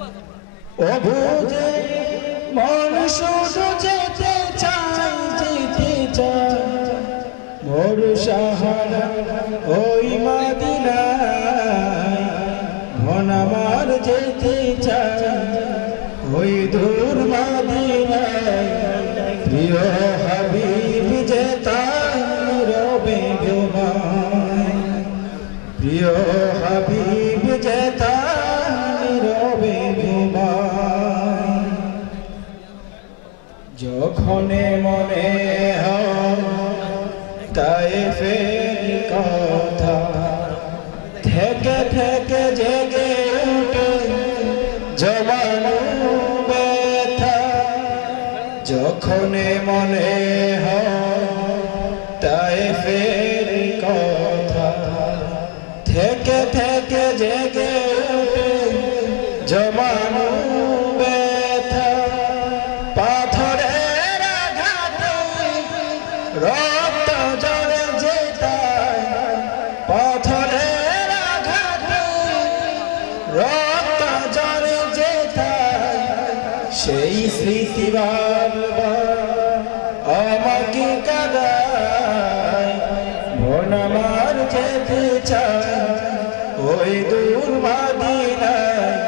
অবুঝে মন শুধু যেতে চায়, যেতে চায় মোর সাহারা ওই মদিনায়। মন আমার যেতে চায় ওই দূর মদিনায়। প্রিয় হাবিব যে তার নীরবে ঘুমায়, প্রিয় হাবিব যে তার নীরবে ঘুমায়। যখনে মনে হয় তায়েফের কথা, থেকে থেকে জেগে উঠে জমানো ব্যথা। যখনে মনে হয় তায়েফের কথা, থেকে থেকে জেগে উঠে জমানো ব্যথা। পাথরের আঘাতে রক্ত ঝরে যেতায়, পাথরের আঘাতে রক্ত ঝরে যেতায়। সেই স্মৃতি বারবার আমাকে কাঁদায়। মন আমার যেতে চায় ওই দূর মদিনায়।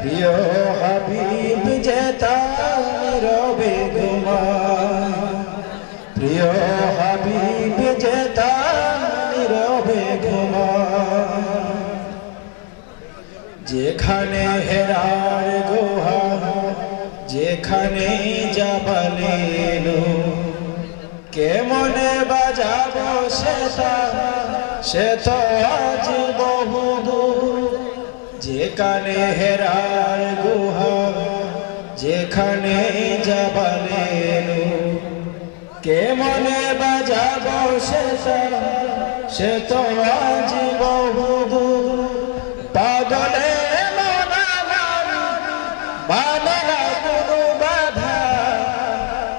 প্রিয় হাবিব যে তার নীরবে ঘুমায়, প্রিয় হাবিব যে তার নীরবে ঘুমায়। যেখানে হেরার গুহা, যেখানে জাবালে নূর, কেমনে বাজাবো সে তো আজ বহু দূর। যেখানে হেরার গুহা, যেখানে জাবালে নূর, কেমনে বাজাবো সে তো আজ বহু দূর। পাগলে মন আমার মানে না কোনো বাধা,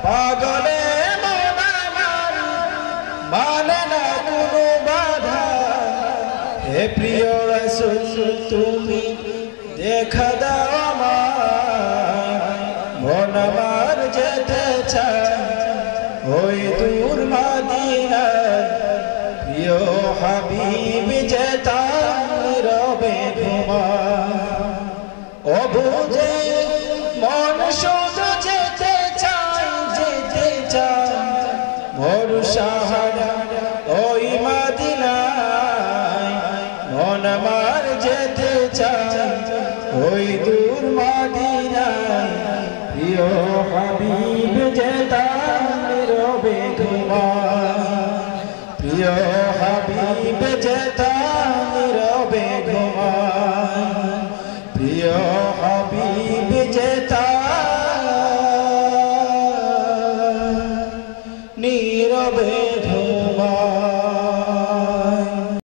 পাগলে মন আমার মানে না কোনো বাধা। হে প্রিয় রাসূল তুমি দেখা দাও আমায়। মন আমার যেতে চায় ওই দূর মদিনায়। প্রিয় হাবিব যে তার নীরবে ঘুমায়। অবুঝে মন শুধু যেতে চায়, যেতে চায় মোর সাহারা ওই মদিনায়। মন আমার যেতে চায় ওই দূর মদিনায়। প্রিয় হাবিব যে তার নীরবে ঘুমায়, প্রিয়